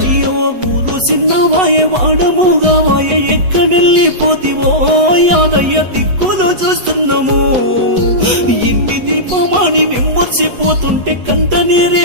అయ్యో ఊరు చిన్నవాయ వాడముగావాయ ఎక్కడెళ్ళిపోతివో యాదయ్య దిక్కులు చూస్తున్నాము ఇంటి దీపమాని వెంబొచ్చిపోతుంటే కంట నీరే